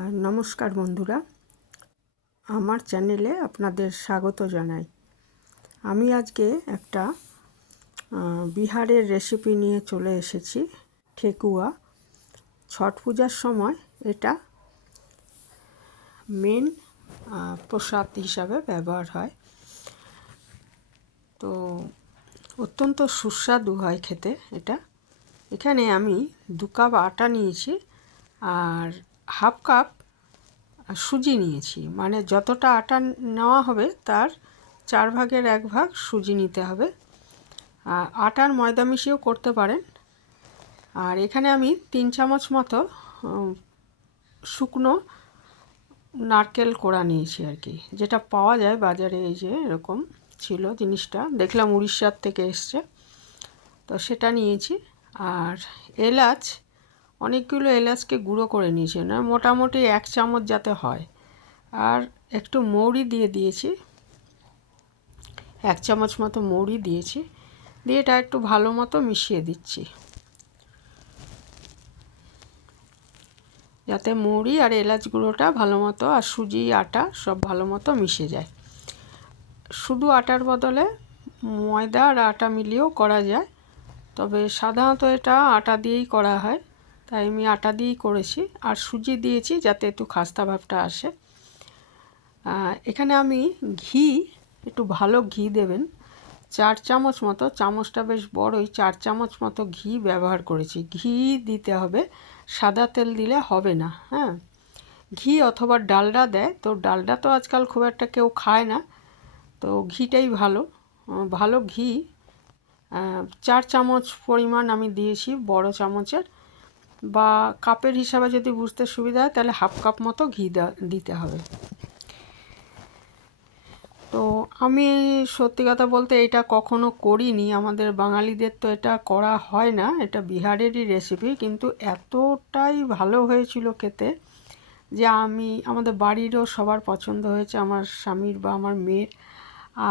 নমস্কার বন্ধুরা, আমার চ্যানেলে আপনাদের স্বাগত জানাই। আমি আজকে একটা বিহারের রেসিপি নিয়ে চলে এসেছি। ঠেকুয়া। ছট পূজার সময় এটা মেন প্রসাদ হিসাবে ব্যবহার হয়। তো অত্যন্ত সুস্বাদু হয় খেতে এটা। এখানে আমি 2 কাপ আটা নিয়েছি আর হাফ কাপ সুজি নিয়েছি। মানে যতটা আটা নেওয়া হবে তার 4 ভাগের 1 ভাগ সুজি নিতে হবে। আটার ময়দা মিশিয়েও করতে পারেন। আর এখানে আমি 3 চামচ মতো শুকনো নারকেল কোড়া নিয়েছি আর কি, যেটা পাওয়া যায় বাজারে। এই যে এরকম ছিল জিনিসটা, দেখলাম উড়িষ্যার থেকে এসছে, তো সেটা নিয়েছি। আর এলাচ, অনেকগুলো এলাচকে গুঁড়ো করে নিয়েছি, না মোটামুটি 1 চামচ যাতে হয়। আর একটু মৌরি দিয়ে দিয়েছি, 1 চামচ মতো মৌরি দিয়েছি, দিয়ে এটা একটু ভালো মতো মিশিয়ে দিচ্ছি, যাতে মৌরি আর এলাচ গুঁড়োটা ভালো মতো আর সুজি আটা সব ভালো মতো মিশে যায়। শুধু আটার বদলে ময়দা আর আটা মিলিয়েও করা যায়, তবে সাধারণত এটা আটা দিয়েই করা হয়, তাই আমি আটা দিয়েই করেছি। আর সুজি দিয়েছি যাতে একটু খাস্তা ভাবটা আসে। এখানে আমি ঘি, একটু ভালো ঘি দেবেন, 4 চামচ মতো, চামচটা বেশ বড়ই, 4 চামচ মতো ঘি ব্যবহার করেছি। ঘি দিতে হবে, সাদা তেল দিলে হবে না। হ্যাঁ, ঘি অথবা ডালডা দেয়, তো ডালডা তো আজকাল খুব একটা কেউ খায় না, তো ঘিটাই ভালো। ভালো ঘি 4 চামচ পরিমাণ আমি দিয়েছি, বড় চামচের, বা কাপের হিসাবে যদি বুঝতে সুবিধা হয় তাহলে হাফ কাপ মতো ঘি দিতে হবে। তো আমি সত্যি কথা বলতে এটা কখনো করিনি, আমাদের বাঙালিদের তো এটা করা হয় না, এটা বিহারেরই রেসিপি, কিন্তু এতটাই ভালো হয়েছিল খেতে যে আমাদের বাড়িরও সবার পছন্দ হয়েছে, আমার স্বামীর বা আমার মেয়ের।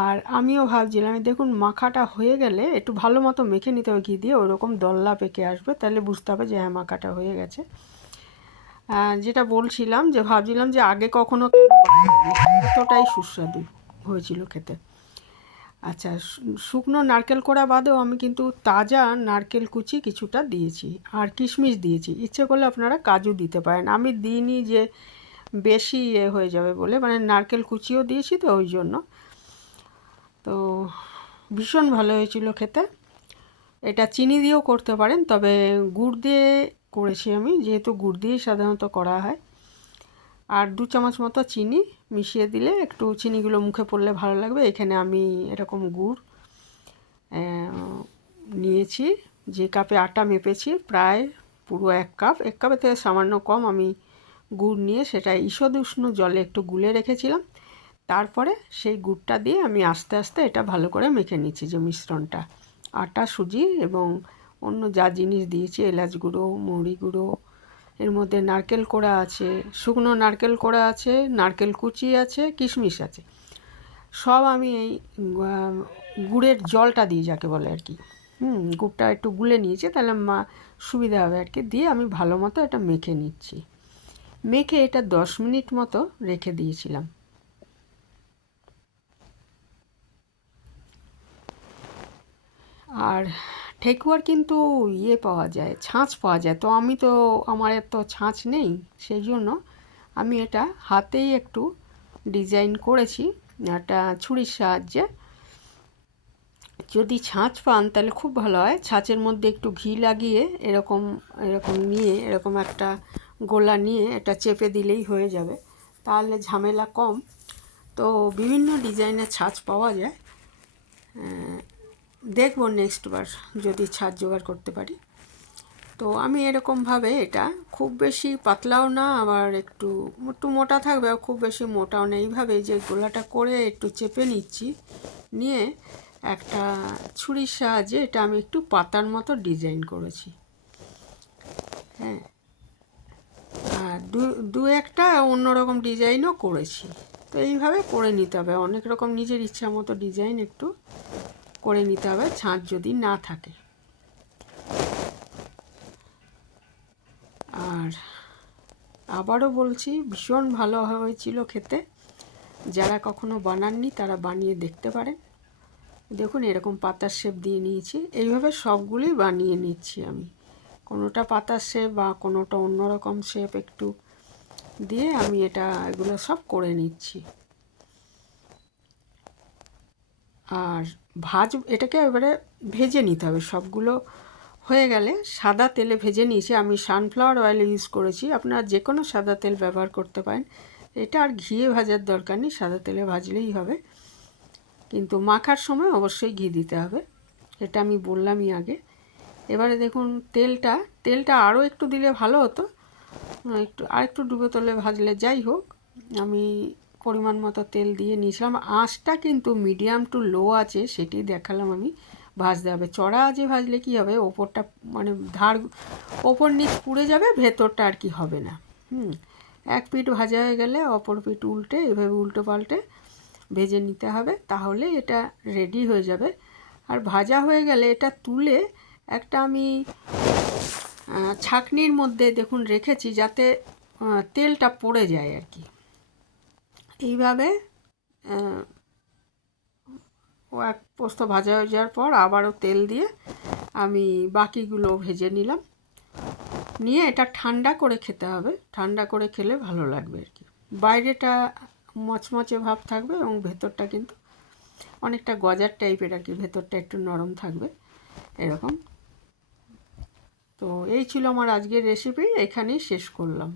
আর আমিও ভাবছিলাম, দেখুন মাখাটা হয়ে গেলে একটু ভালো মতো মেখে নিতে হবে ঘি দিয়ে, ওইরকম দল্লা পেকে আসবে, তাহলে বুঝতে হবে যে হ্যাঁ মাখাটা হয়ে গেছে। যেটা বলছিলাম, যে ভাবছিলাম যে আগে কখনো এতটাই সুস্বাদু হয়েছিল খেতে। আচ্ছা, শুকনো নারকেল কোড়া বাদেও আমি কিন্তু তাজা নারকেল কুচি কিছুটা দিয়েছি, আর কিশমিশ দিয়েছি। ইচ্ছে করলে আপনারা কাজু দিতে পারেন, আমি দিইনি, যে বেশি হয়ে যাবে বলে, মানে নারকেল কুচিও দিয়েছি তো ওই জন্য। তো ভীষণ ভালো হয়েছিল খেতে। এটা চিনি দিয়েও করতে পারেন, তবে গুড় দিয়ে করেছি আমি, যেহেতু গুড় দিয়েই সাধারণত করা হয়। আর 2 চামচ মতো চিনি মিশিয়ে দিলে একটু চিনিগুলো মুখে পড়লে ভালো লাগবে। এখানে আমি এরকম গুড় নিয়েছি, যে কাপে আটা মেপেছি প্রায় পুরো 1 কাপ, 1 কাপের থেকে সামান্য কম আমি গুড় নিয়ে সেটা ঈষদ উষ্ণ জলে একটু গুলে রেখেছিলাম। তারপরে সেই গুড়টা দিয়ে আমি আস্তে আস্তে এটা ভালো করে মেখে নিচ্ছি, যে মিশ্রণটা, আটা, সুজি এবং অন্য যা জিনিস দিয়েছি, এলাচ গুঁড়ো, মৌরি গুঁড়ো, এর মধ্যে নারকেল কোড়া আছে, শুকনো নারকেল কোড়া আছে, নারকেল কুচি আছে, কিশমিশ আছে, সব আমি এই গুড়ের জলটা দিই যাকে বলে আর কি, গুড়টা একটু গুলে নিয়েছি, তাহলে সুবিধা হবে আর কি, দিয়ে আমি ভালো মতো এটা মেখে নিচ্ছি। মেখে এটা 10 মিনিট মতো রেখে দিয়েছিলাম। আর ঠেকুয়ার কিন্তু পাওয়া যায়, ছাঁচ পাওয়া যায়, তো আমার এত ছাঁচ নেই, সেই জন্য আমি এটা হাতেই একটু ডিজাইন করেছি, একটা ছুরির সাহায্যে। যদি ছাঁচ পান তাহলে খুব ভালো হয়, ছাঁচের মধ্যে একটু ঘি লাগিয়ে এরকম এরকম নিয়ে, এরকম একটা গোলা নিয়ে এটা চেপে দিলেই হয়ে যাবে, তাহলে ঝামেলা কম। তো বিভিন্ন ডিজাইনের ছাঁচ পাওয়া যায়, দেখব নেক্সট বার যদি ছাঁচ জোগাড় করতে পারি। তো আমি এরকমভাবে এটা খুব বেশি পাতলাও না, আবার একটু একটু মোটা থাকবে, আর খুব বেশি মোটাও না, এইভাবে যে গোলাটা করে একটু চেপে নিচ্ছি, নিয়ে একটা ছুরির সাহায্যে এটা আমি একটু পাতার মতো ডিজাইন করেছি। হ্যাঁ, আর দু একটা অন্যরকম ডিজাইনও করেছি। তো এইভাবে করে নিতে হবে, অনেক রকম নিজের ইচ্ছা মতো ডিজাইন একটু করে নিতে হবে, ছাঁচ যদি না থাকে। আর আবারও বলছি, ভীষণ ভালো হয়েছিল খেতে। যারা কখনো বানাননি তারা বানিয়ে দেখতে পারেন। দেখুন এরকম পাতার শেপ দিয়ে নিয়েছি, এইভাবে সবগুলোই বানিয়ে নিচ্ছি আমি। কোনোটা পাতার শেপ বা কোনোটা অন্যরকম শেপ একটু দিয়ে আমি এগুলো সব করে নিচ্ছি। আর এটাকে এবারে ভেজে নিতে হবে। সবগুলো হয়ে গেলে সাদা তেলে ভেজে নিয়েছি। আমি সানফ্লাওয়ার অয়েল ইউজ করেছি, আপনারা যে কোনো সাদা তেল ব্যবহার করতে পারেন। এটা আর ঘিয়ে ভাজার দরকার নেই, সাদা তেলে ভাজলেই হবে, কিন্তু মাখার সময় অবশ্যই ঘি দিতে হবে, এটা আমি বললামই আগে। এবারে দেখুন তেলটা আরও একটু দিলে ভালো হতো, আরেকটু ডুবো তেলে ভাজলে, যাই হোক আমি পরিমাণ মতো তেল দিয়ে নিয়েছিলাম। আঁচটা কিন্তু মিডিয়াম টু লো আছে, সেটি দেখালাম আমি। ভাজতে হবে, চড়া আঁচে ভাজলে কি হবে, ওপরটা মানে ওপর নিচ পুড়ে যাবে, ভেতরটা আর কি হবে না। এক পিঠ ভাজা হয়ে গেলে অপর পিঠ উল্টে এভাবে উল্টো পাল্টে ভেজে নিতে হবে, তাহলে এটা রেডি হয়ে যাবে। আর ভাজা হয়ে গেলে এটা তুলে একটা আমি ছাঁকনির মধ্যে দেখুন রেখেছি, যাতে তেলটা পড়ে যায় আর কি। এইভাবে এক পোস্ত ভাজা হয়ে যাওয়ার পর আবারও তেল দিয়ে আমি বাকিগুলো ভেজে নিলাম। নিয়ে এটা ঠান্ডা করে খেতে হবে, ঠান্ডা করে খেলে ভালো লাগবে আর কি। বাইরেটা মচমচে ভাব থাকবে এবং ভেতরটা কিন্তু অনেকটা গজার টাইপের আর কি, ভেতরটা একটু নরম থাকবে এরকম। তো এই ছিল আমার আজকের রেসিপি, এখানেই শেষ করলাম।